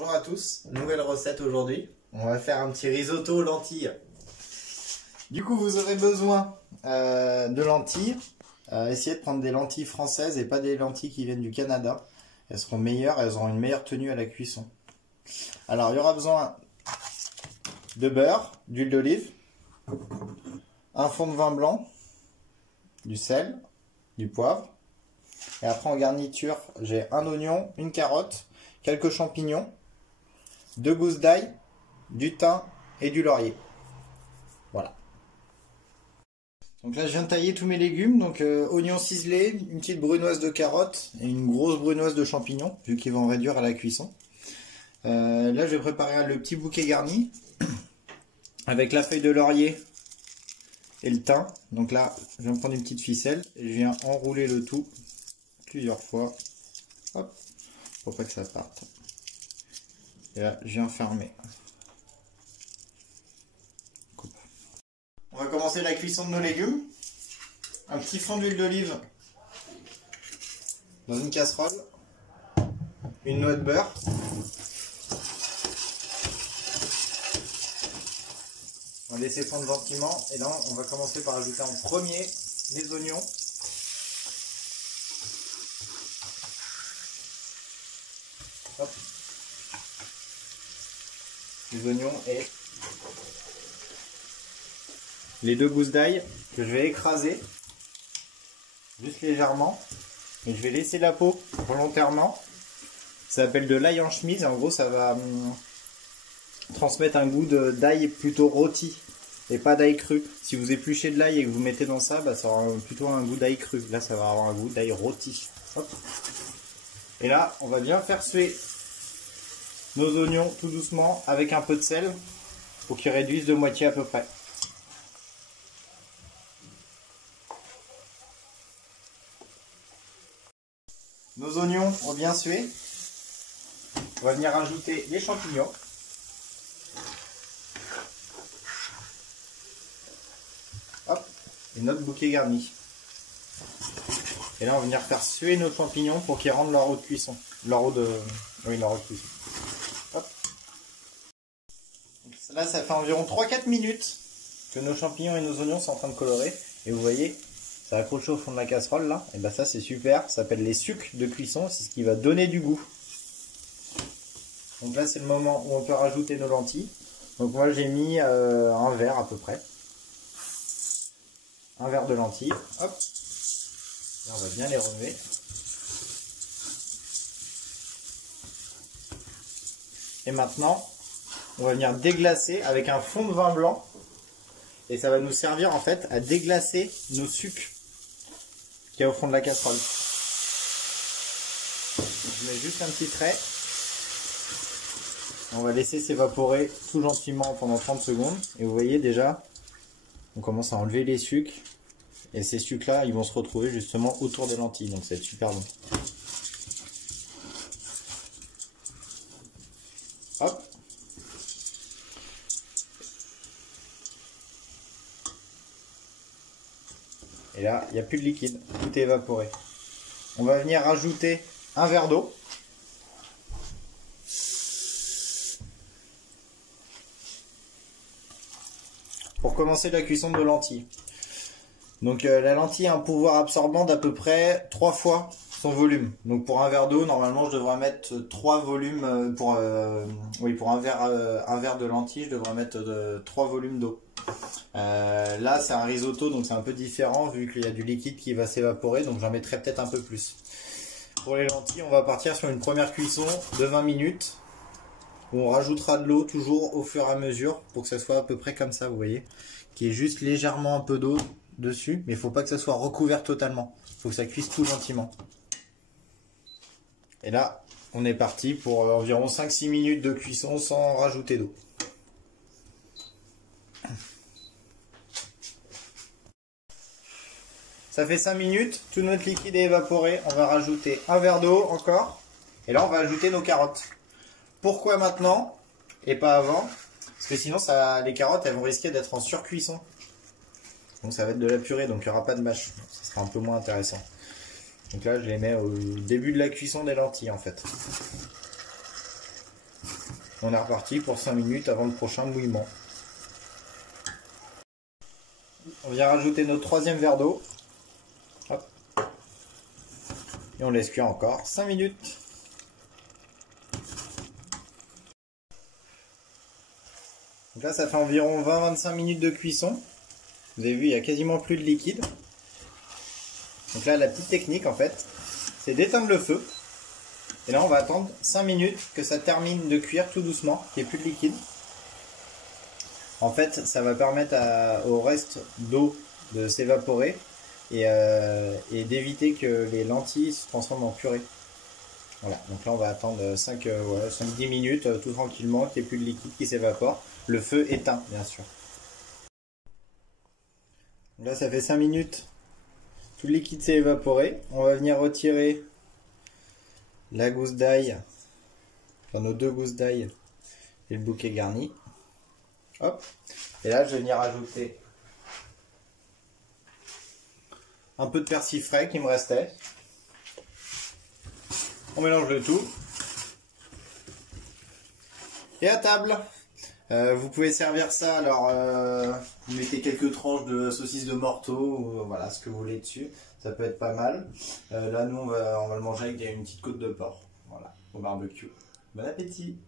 Bonjour à tous, nouvelle recette aujourd'hui. On va faire un petit risotto aux lentilles. Du coup, vous aurez besoin de lentilles. Essayez de prendre des lentilles françaises et pas des lentilles qui viennent du Canada. Elles seront meilleures, elles auront une meilleure tenue à la cuisson. Alors, il y aura besoin de beurre, d'huile d'olive, un fond de vin blanc, du sel, du poivre. Et après, en garniture, j'ai un oignon, une carotte, quelques champignons, 2 gousses d'ail, du thym et du laurier. Voilà. Donc là, je viens de tailler tous mes légumes. Donc oignons ciselés, une petite brunoise de carottes et une grosse brunoise de champignons, vu qu'ils vont réduire à la cuisson. Là, je vais préparer le petit bouquet garni avec la feuille de laurier et le thym. Donc là, je viens prendre une petite ficelle et je viens enrouler le tout plusieurs fois. Hop, pour pas que ça parte. Et là, je viens fermer. Coupe. On va commencer la cuisson de nos légumes. Un petit fond d'huile d'olive dans une casserole. Une noix de beurre. On va laisser fondre gentiment. Et là, on va commencer par ajouter en premier les oignons. Hop. Les oignons et les 2 gousses d'ail que je vais écraser juste légèrement et je vais laisser la peau volontairement. Ça s'appelle de l'ail en chemise. En gros, ça va transmettre un goût d'ail plutôt rôti et pas d'ail cru. Si vous épluchez de l'ail et que vous mettez dans ça, ça aura plutôt un goût d'ail cru. Là, ça va avoir un goût d'ail rôti. Hop. Et là, on va bien faire suer nos oignons tout doucement avec un peu de sel pour qu'ils réduisent de moitié à peu près. Nos oignons ont bien sué. On va venir ajouter les champignons. Hop, et notre bouquet garni. Et là, on va venir faire suer nos champignons pour qu'ils rendent leur eau de cuisson. Leur eau de cuisson. Hop. Donc là, ça fait environ 3-4 minutes que nos champignons et nos oignons sont en train de colorer. Et vous voyez, ça a accroché au fond de la casserole là. Et ben ça, c'est super. Ça s'appelle les sucs de cuisson. C'est ce qui va donner du goût. Donc là, c'est le moment où on peut rajouter nos lentilles. Donc moi, j'ai mis un verre à peu près. Un verre de lentilles. Hop. Et on va bien les remuer. Et maintenant, on va venir déglacer avec un fond de vin blanc. Et ça va nous servir en fait à déglacer nos sucs qu'il y a au fond de la casserole. Je mets juste un petit trait. On va laisser s'évaporer tout gentiment pendant 30 secondes. Et vous voyez déjà, on commence à enlever les sucs. Et ces sucs là, ils vont se retrouver justement autour des lentilles. Donc ça va être super bon. Hop. Et là, il n'y a plus de liquide. Tout est évaporé. On va venir rajouter un verre d'eau. Pour commencer la cuisson de lentilles. Donc la lentille a un pouvoir absorbant d'à peu près 3 fois son volume. Donc pour un verre d'eau, normalement je devrais mettre 3 volumes pour un verre de lentilles, je devrais mettre 3 volumes d'eau. Là c'est un risotto, donc c'est un peu différent vu qu'il y a du liquide qui va s'évaporer, donc j'en mettrai peut-être un peu plus. Pour les lentilles, on va partir sur une première cuisson de 20 minutes où on rajoutera de l'eau toujours au fur et à mesure pour que ça soit à peu près comme ça, vous voyez, qui est juste légèrement un peu d'eau dessus, mais il ne faut pas que ça soit recouvert totalement. Il faut que ça cuise tout gentiment. Et là, on est parti pour environ 5-6 minutes de cuisson sans rajouter d'eau. Ça fait 5 minutes, tout notre liquide est évaporé. On va rajouter un verre d'eau encore. Et là, on va ajouter nos carottes. Pourquoi maintenant et pas avant? Parce que sinon, les carottes, elles vont risquer d'être en surcuisson. Donc ça va être de la purée, donc il n'y aura pas de mâche. Ça sera un peu moins intéressant. Donc là, je les mets au début de la cuisson des lentilles en fait. On est reparti pour 5 minutes avant le prochain mouillement. On vient rajouter notre troisième verre d'eau. Hop. Et on laisse cuire encore 5 minutes. Donc là, ça fait environ 20-25 minutes de cuisson. Vous avez vu, il n'y a quasiment plus de liquide. Donc là, la petite technique, en fait, c'est d'éteindre le feu. Et là, on va attendre 5 minutes que ça termine de cuire tout doucement, qu'il n'y ait plus de liquide. En fait, ça va permettre au reste d'eau de s'évaporer et d'éviter que les lentilles se transforment en purée. Voilà, donc là on va attendre 5-10 minutes tout tranquillement, qu'il n'y ait plus de liquide qui s'évapore. Le feu éteint, bien sûr. Donc là ça fait 5 minutes, tout le liquide s'est évaporé. On va venir retirer la gousse d'ail, enfin nos 2 gousses d'ail et le bouquet garni. Hop, et là je vais venir ajouter un peu de persil frais qui me restait. On mélange le tout. Et à table. Vous pouvez servir ça, alors vous mettez quelques tranches de saucisses de morteau, ou voilà, ce que vous voulez dessus. Ça peut être pas mal. Là nous on va le manger avec une petite côte de porc. Voilà, au barbecue. Bon appétit!